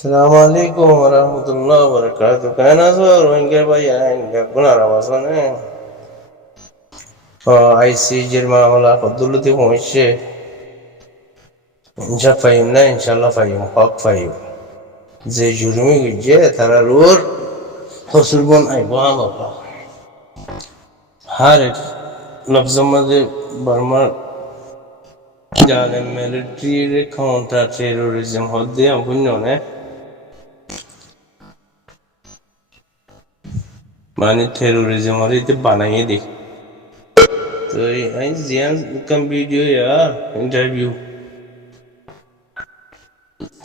Assalamualaikum warahmatullahi wabarakatuh. Kana so rohingya bhaiya guna rawasone. ICJ মামলা কদ্দুলতি পৌঁছে ইনশা ফাইম না ইনশাল্লাহ ফাইম হক ফাইম যে জুরমি গিয়ে তারা রোর হসুরবন আইব আমা হার লফজমাদে বর্মার জানে মিলিটারি কাউন্টার টেরোরিজম হদ্দে আমপুণ্যনে মানে টেরোরিজম হরিতে বানাইয়ে দিই তো এই জিয়ান কাম ভিডিও या इंटरव्यू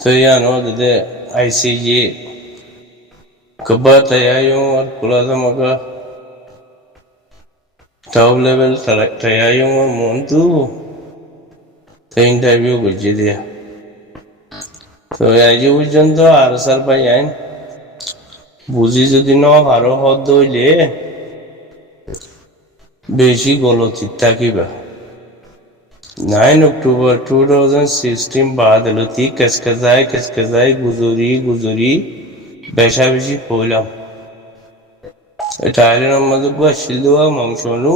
तो या नो दे ICJ कब्बा तयायो और कुलाजा मगा टॉप लेवल तयायो और मोंतु तो इंटरव्यू बुझे दिया तो याजू बुझन तो आरसर पायान बुझी যদি ন ভালো হদ হইলে বেশি গলতি থাকিবা 9 अक्टूबर 2016 बाद लती कसकजाय गुजरी बेशा बेशी पहलाम इटालियन मधु बशिलुआ मांगशोनु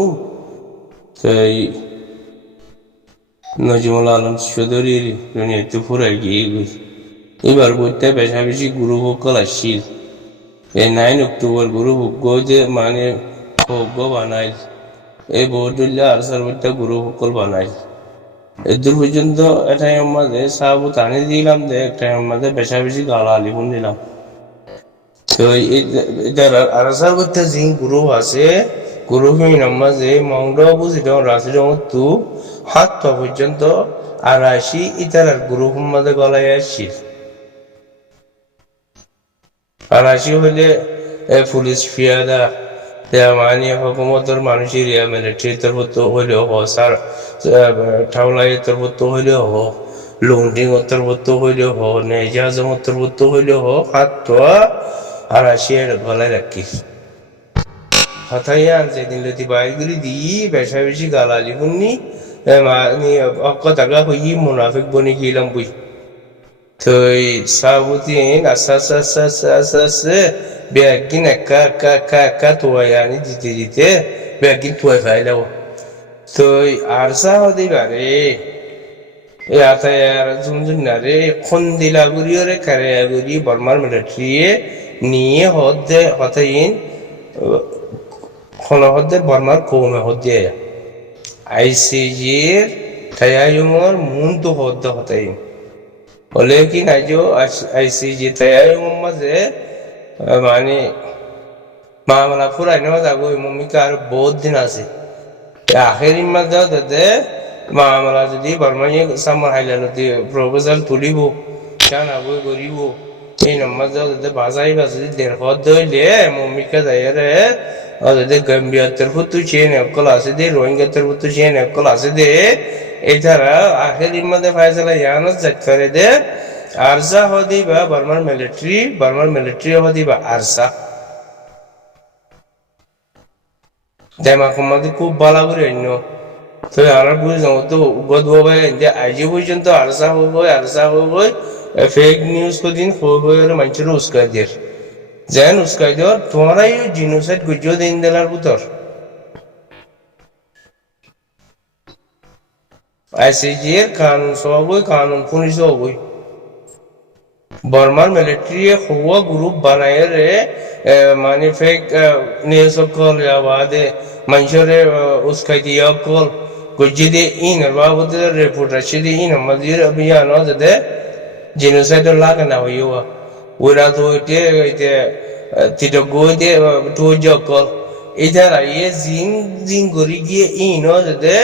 ताई नजमुल आलम चौधरी दुनिया तो पूरा गई এবার বইতে বেশা বেশি গুরু হোকল আসিল এই 9 अक्टूबर গুরু হোক যে মানে হোক বানাই এই বোর্ডুল্লা আর সার্ভিসটা গুরু হোকল বানাই এদূর পর্যন্ত এটাই আমাদের সাবু টানি দিলাম দে একটাই আমাদের বেশা বেশি গালালি বুন দিলাম তো এটার আরসার করতে জিন গুরু আছে গুরু হিন আমাদের মংড বুঝিত রাশি তু হাত পর্যন্ত আড়াইশি ইতার গুরু আমাদের গলায় আসছিল আড়াইশি হইলে পুলিশ ফিয়াদা মানে হুকুমতের মানুষের মিলিটারি তরফ হইলেও হ সার ঠাউলাই তরফ হইলেও হ লুন্ডিং তরফ হইলেও হ নেজাজম তরফ হইলেও হ হাত তো আড়াইশি গলায় রাখি হতাইয়ান যেদিন লতি বাইরগুলি দিই বেশা বেশি গালালি শুনি মানে কথাটা হই মুনাফিক বনি গেলাম বুঝ তো সাবুদ্দিন আস্তে বেগিন একা তোয়ানি দিতে বেগিন তোয়াই ফাইলাও তো আরসা হদি বারে আতায়ার জুনজুন না রে খন্দিলাগুড়ি রে কারিয়াগুড়ি বর্মার মিলিটারি নিয়ে হতাইন হদে বর্মার কৌমে হদে আইসিজির তায়ায়ুমর মুন তো হতাইন लेकिन जो ICJ तैयारी माजे माने मामला पूरा नहीं होता कोई मम्मी का बहुत दिन आसे आखिरी में जाओ दे मामला जदी बर्मा ये समर हाइलाइट होती प्रपोजल तुली वो क्या ना वो गरीब वो ये नम्बर जाओ दे बाज़ाई बाज़ी देर बहुत दो ले मम्मी का दायर है और दे गंबिया तरफ तो चेन अक्कल आसे दे रोहिंग्या तरफ तो चेन अक्कल आसे दे এছাড়া আখেরি মধ্যে ফায়সালা ইয়ানস জাত করে দে আরসা হদি বা বর্মার মিলিটারি হদি বা আরসা দেমাক মধ্যে খুব ভালো করে অন্য তো আমরা বুঝলাম তো গদ হবে যে আইজি পর্যন্ত আরসা হবে ফেক নিউজ কদিন হয়ে মানুষের উস্কাই দিয়ে যেন উস্কাই দেওয়ার তোমরাই জিনোসাইড গুজো দিন দেলার ভিতর ICJ कानून सोबोई कानून पुलिस होबोई बर्मा मिलिट्री हुआ ग्रुप बनाए रे माने फेक न्यूज़ कॉल या वादे मंशरे उसका दिया कॉल कुछ दे इन बाबूद रिपोर्ट रशीदी इन मजीर अभियान हो दे जिनोसाइड लाग ना हुआ उरा तो इते तितो गोदे तो जो कॉल इधर ये जिन गोरी की इन हो दे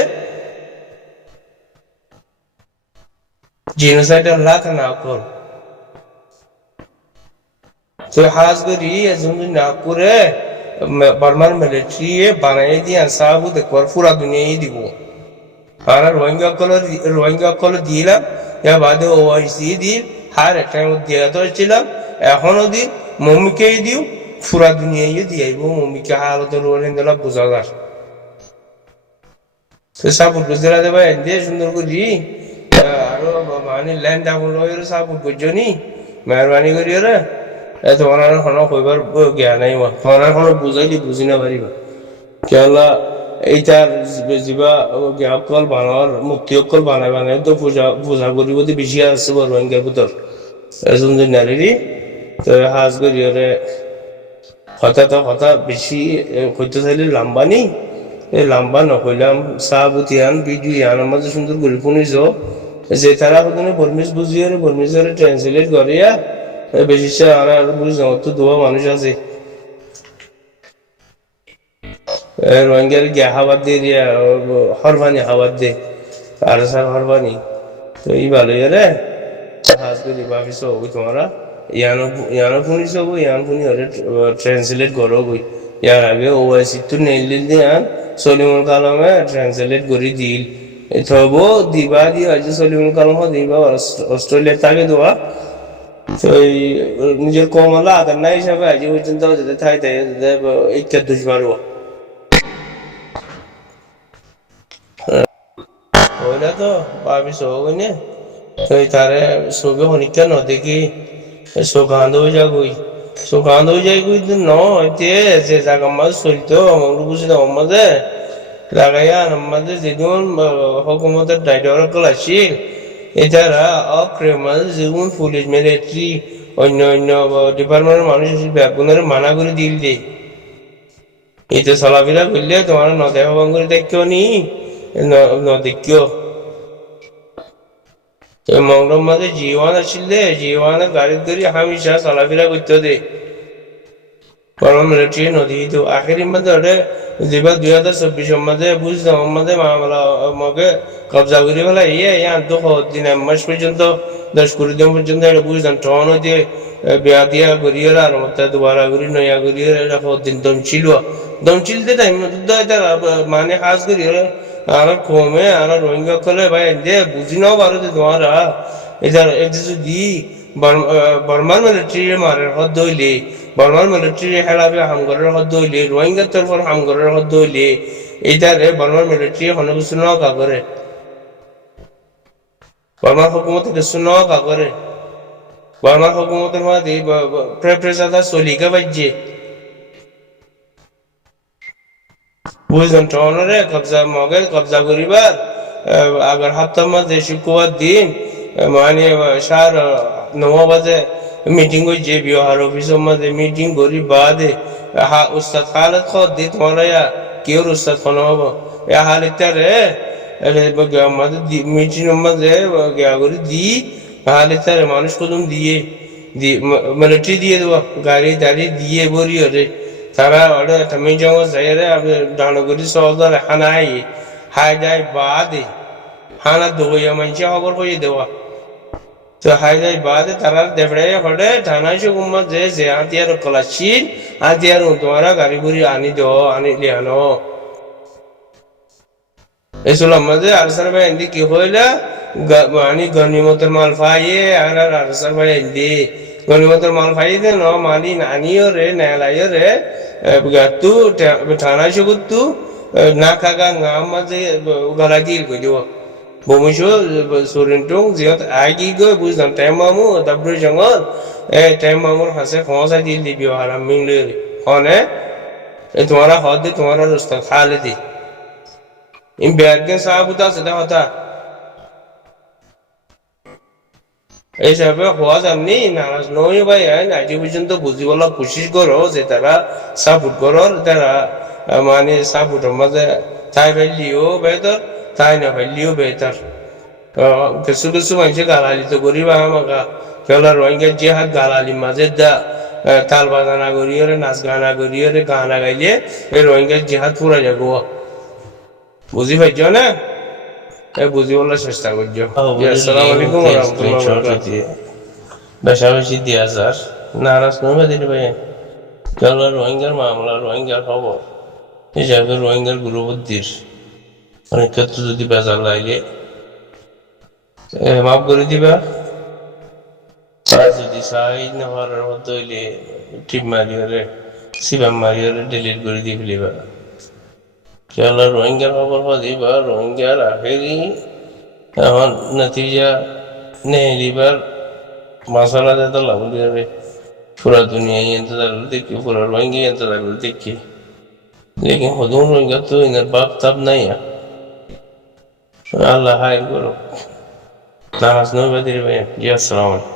জিনোসাইডার লাখ না কর তো হাজ করি এজন্য না করে বর্মার মিলিটারি বানাই দিয়ে সাবু দেখর পুরা দুনিয়ায় দিব আর রোহিঙ্গা কল দিলাম या বাদে OIC দি হার টাইম দিয়া তো ছিলাম এখনো দি মমিকে দিও পুরা দুনিয়ায় দিয়াইব মমিকে হালত রোহিঙ্গা বুঝাদার তো সাবু গুজরা দেবা এন্ডে সুন্দর করি আরো মানে ল্যান্ড ডাউন লয়ের সাবু বুঝনি মেহরবানি করিও রে তোমার আর কোনো কইবার জ্ঞান নাই তোমার আর কোনো বুঝাইলি বুঝি না পারিবা কেলা এইটার যিবা জ্ঞাপকল বানার মুক্তি অকল বানাই বানাই তো পূজা পূজা করিব বেশি আছে বড় রোহিঙ্গার ভিতর এজন যে নারী তো হাজ করিওরে কথা তো কথা বেশি কইতে চাইলে লম্বা নেই এই লম্বা নকইলাম চাহ বুতিয়ান ভিডিও ইয়ান মাঝে সুন্দর করে শুনিছ যে তারা ওখানে বর্মিজ বুঝিয়ে বর্মিজের ট্রান্সলেট করিয়া বেশি আর আর বুঝ তো দোয়া মানুষ আছে রোহিঙ্গার গিয়া হাওয়াত দিয়ে দিয়া হরবানি হাওয়াত দে আর স্যার হরবানি তো এই ভালো রে হাজ করি ভাবিস ওই তোমরা ইয়ানো ইয়ানো শুনিস ইয়ান শুনি হলে ট্রান্সলেট করো বই ইয়ার আগে ওআইসি তো নেইলি দিয়ান সলিমুল কালামে ট্রান্সলেট করে দিল তবু দিবা দিয়ে আজ সলিমুল কালাম দিবা অস্ট্রেলিয়া তাকে দেওয়া তো নিজের কমলা আদার না হিসাবে আজ পর্যন্ত যেতে থাই তাই ইচ্ছা দুষ পারবো ওইটা তো ভাবিস ওইনে তো তারে চোখে শনিকা নদেখি সুকান্ত হয়ে যাগুই সুকান্ত হয়ে যাই গুই ন হইতে যে জায়গা মাঝে চলতো আমার বুঝি না মাঝে লাগাইয়া আমাদের যেদিন হুকুমতের দায়িত্ব আসছিল এছাড়া অক্রেমাল যেমন পুলিশ মিলিটারি অন্য অন্য ডিপার্টমেন্টের মানুষ ব্যাগুনের মানা করে দিল যে এতে চলাফেরা করলে তোমার নদেহ করে দেখিও নি নদেখিও মংডম মাঝে জীবন আসলে জীবনের গাড়ি ধরি হামেশা চলাফেরা করতে দে কারণ মিলিটারি নদী তো আখের মধ্যে ওটা যেবা 2024 মধ্যে বুঝলাম মধ্যে মামলা মগে কবজা করে ফেলা ইয়ে তো দিন মাস পর্যন্ত 10-20 দিন পর্যন্ত এটা বুঝলাম টন দিয়ে বিয়া দিয়া করিয়ে আর মতো দুবারা করি নয়া করিয়ে এটা দিন দম ছিল টাইম মানে হাজ করিয়ে আর কমে আর রোহিঙ্গা করলে ভাই দে বুঝি নাও পারো যে তোমারা এটা যদি বর্মার মিলিটারি মারের হদ হইলে বর্মার মিলিটারি হেলাবে হামগরের হদ হইলে রোহিঙ্গার তরফর হামগরের হদ হইলে এইটারে বর্মার মিলিটারি হনে কিছু ন কাগরে বর্মার হুকুমত কিছু ন কাগরে বর্মার হুকুমতের মধ্যে প্রেসাদা চলিকা বাজ্যে বুঝলাম টনরে কবজা মগে কবজা করিবার আগার সপ্তাহ মধ্যে শুক্রবার দিন মানে 9:30 বাজে মিটিং হয়েছে বিহার অফিসের মধ্যে মিটিং করি বাদে উস্তাদ খালেদ খদ দি তোমার কেউ উস্তাদ খানো হবো হালিতারে আমাদের মিটিং মধ্যে করে দি হালিতারে মানুষ কদম দিয়ে মিলিটারি দিয়ে দেবো গাড়ি টাড়ি দিয়ে বরি রে তারা ওটা থামি জঙ্গ যাই রে ডানগুড়ি সহদর হানাই হাই যাই বাদে হানা দইয়া মানছে খবর হয়ে দেওয়া তো হাই যাই বাদে তারা দেবড়ে হলে থানায় সুকুম্মা যে হাতিয়ার কলাচ্ছিল হাতিয়ার তোমারা গাড়ি বুড়ি আনি দো আনি লিয়ানো এসল আমাদের আরসার ভাই এন্দি কি হইলা মানে গনিমতের মাল ফাইয়ে আর আরসার ভাই এন্দি গনিমতের মাল ফাইয়ে দে ন মালি নানিও রে নেলাইও রে তু থানায় সুকুত তু না কাকা গাম মাঝে গলা দিল কই দিব বমিশো সুরিন্টুং জিহত আগি গই বুঝলাম টাইম মামু দাবরি জঙ্গল টাইম মামুর হাসে খসা দিল দিবি হারাম মিংলে হনে তোমারা হদ দে তোমারা রস্তা খালে দি ইন ব্যাগেন সাহাবুতা সেটা কথা এই হিসাবে হওয়া যাননি নারাজ নই ভাই আজ পর্যন্ত বুঝিবলা কোশিশ করো যে তারা সাপোর্ট করো তারা মানে সাপোর্টের মাঝে তাই ভাইলিও বেহতর তাই না ভাইলিও বেহতর কিছু কিছু মানুষ গালালি তো করিবা আমাকা কেবল রোহিঙ্গা জিহাদ গালালি মাঝে দা তাল বাজানা করিয়ে নাচ গানা করিয়ে গানা গাইলে এই রোহিঙ্গা জিহাদ পুরা যাবো বুঝি পাইছ না বুঝিবলার চেষ্টা করছো আসসালামু আলাইকুম ওয়া রাহমাতুল্লাহি ওয়া বারাকাতুহু বেশাবেশি দিয়া স্যার নারাজ নয় দিন ভাই কেবল রোহিঙ্গার মামলা রোহিঙ্গার খবর হিসাবে রোহিঙ্গার গুরুবুদ্ধির অনেক ক্ষেত্রে যদি বেজার লাইলে মাফ করে দিবা যদি চাই না হওয়ার মতো হইলে টিপ মারিয়ে সিবাম মারিয়ে ডিলিট করে দিয়ে ফেলিবা কেবল রোহিঙ্গার খবর দিবা রোহিঙ্গার আখেরি এখন নতিজা নেই লিবার मसाला ज्यादा लागू दिया रे पूरा दुनिया ही इंतजार देखी पूरा रोएंगे इंतजार देखी लेकिन हदून रोएंगे तो इन्हें बाप तब नहीं है अल्लाह हाय करो नाराज न बदरी भाई जी अस्सलाम